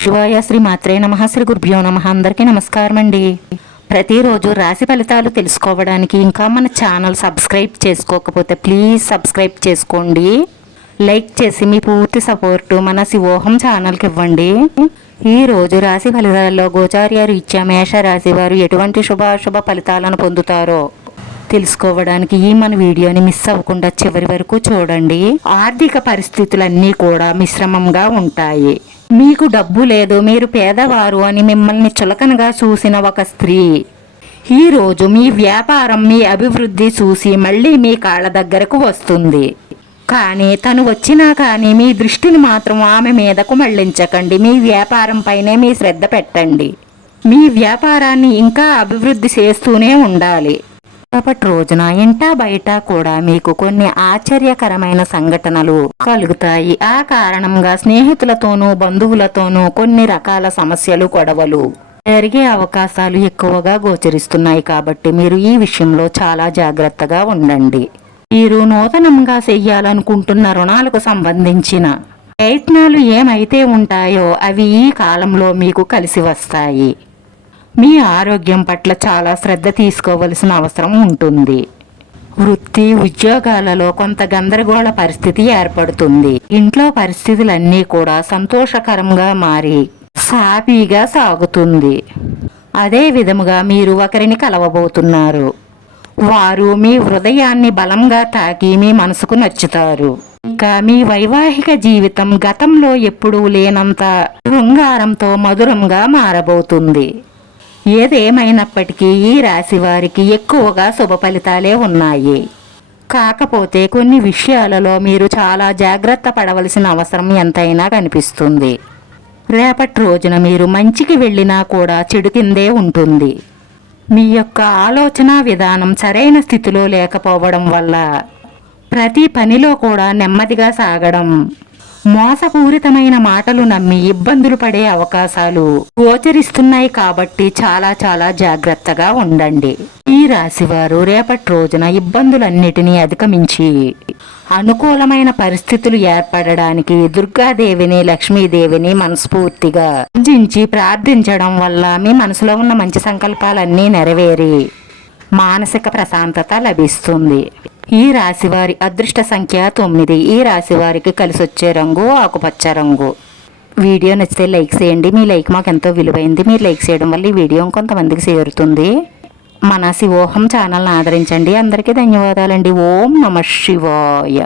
శివాయ శ్రీ మాత్రే నమః శ్రీ గురుభ్యో నమః. అందరికీ నమస్కారం అండి. ప్రతిరోజు రాశి ఫలితాలు తెలుసుకోవడానికి ఇంకా మన ఛానల్ సబ్స్క్రైబ్ చేసుకోకపోతే ప్లీజ్ సబ్స్క్రైబ్ చేసుకోండి. లైక్ చేసి మీ పూర్తి సపోర్టు మన శివోహం ఛానల్కి ఇవ్వండి. ఈ రోజు రాశి ఫలితాల్లో గోచార్య రీత్యా మేష రాశి వారు ఎటువంటి శుభాశుభ ఫలితాలను పొందుతారో తెలుసుకోవడానికి ఈ మన వీడియోని మిస్ అవ్వకుండా చివరి వరకు చూడండి. ఆర్థిక పరిస్థితులన్నీ కూడా మిశ్రమంగా ఉంటాయి. మీకు డబ్బు లేదు, మీరు పేదవారు అని మిమ్మల్ని చులకనగా చూసిన ఒక స్త్రీ ఈరోజు మీ వ్యాపారం, మీ అభివృద్ధి చూసి మళ్ళీ మీ కాళ్ళ దగ్గరకు వస్తుంది. కానీ తను వచ్చినా కానీ మీ దృష్టిని మాత్రం ఆమె మీదకు మళ్లించకండి. మీ వ్యాపారం పైనే మీ శ్రద్ధ పెట్టండి. మీ వ్యాపారాన్ని ఇంకా అభివృద్ధి చేస్తూనే ఉండాలి. రేపటి రోజున ఇంటా బయట కూడా మీకు కొన్ని ఆశ్చర్యకరమైన సంఘటనలు కలుగుతాయి. ఆ కారణంగా స్నేహితులతోనూ బంధువులతోనూ కొన్ని రకాల సమస్యలు, గొడవలు జరిగే అవకాశాలు ఎక్కువగా గోచరిస్తున్నాయి. కాబట్టి మీరు ఈ విషయంలో చాలా జాగ్రత్తగా ఉండండి. మీరు నూతనంగా చెయ్యాలనుకుంటున్న రుణాలకు సంబంధించిన ప్రయత్నాలు ఏమైతే ఉంటాయో అవి ఈ కాలంలో మీకు కలిసి వస్తాయి. మీ ఆరోగ్యం పట్ల చాలా శ్రద్ధ తీసుకోవలసిన అవసరం ఉంటుంది. వృత్తి ఉద్యోగాలలో కొంత గందరగోళ పరిస్థితి ఏర్పడుతుంది. ఇంట్లో పరిస్థితులన్నీ కూడా సంతోషకరంగా మారి సాఫీగా సాగుతుంది. అదే విధముగా మీరు ఒకరిని కలవబోతున్నారు. వారు మీ హృదయాన్ని బలంగా తాకి మీ మనసుకు నచ్చుతారు. ఇంకా మీ వైవాహిక జీవితం గతంలో ఎప్పుడూ లేనంత శృంగారంతో మధురంగా మారబోతుంది. ఏదేమైనప్పటికీ ఈ రాశి వారికి ఎక్కువగా శుభ ఫలితాలే ఉన్నాయి. కాకపోతే కొన్ని విషయాలలో మీరు చాలా జాగ్రత్త పడవలసిన అవసరం ఎంతైనా కనిపిస్తుంది. రేపటి రోజున మీరు మంచికి వెళ్ళినా కూడా చెడు కిందే ఉంటుంది. మీ యొక్క ఆలోచన విధానం సరైన స్థితిలో లేకపోవడం వల్ల ప్రతి పనిలో కూడా నెమ్మదిగా సాగడం, మోసపూరితమైన మాటలు నమ్మి ఇబ్బందులు పడే అవకాశాలు గోచరిస్తున్నాయి. కాబట్టి చాలా చాలా జాగ్రత్తగా ఉండండి. ఈ రాశివారు రేపటి రోజున ఇబ్బందులన్నిటినీ అధిగమించి అనుకూలమైన పరిస్థితులు ఏర్పడడానికి దుర్గాదేవిని, లక్ష్మీదేవిని మనస్ఫూర్తిగా పూజించి ప్రార్థించడం వల్ల మీ మనసులో ఉన్న మంచి సంకల్పాలన్నీ నెరవేరి మానసిక ప్రశాంతత లభిస్తుంది. ఈ రాశివారి అదృష్ట సంఖ్య 9. ఈ రాశివారికి కలిసి వచ్చే రంగు ఆకుపచ్చ రంగు. వీడియో నచ్చితే లైక్ చేయండి. మీ లైక్ మాకు ఎంతో విలువైంది. మీరు లైక్ చేయడం వల్ల ఈ వీడియో కొంతమందికి చేరుతుంది. మన శివోహం ఛానల్ని ఆదరించండి. అందరికీ ధన్యవాదాలండి. ఓం నమః శివాయ.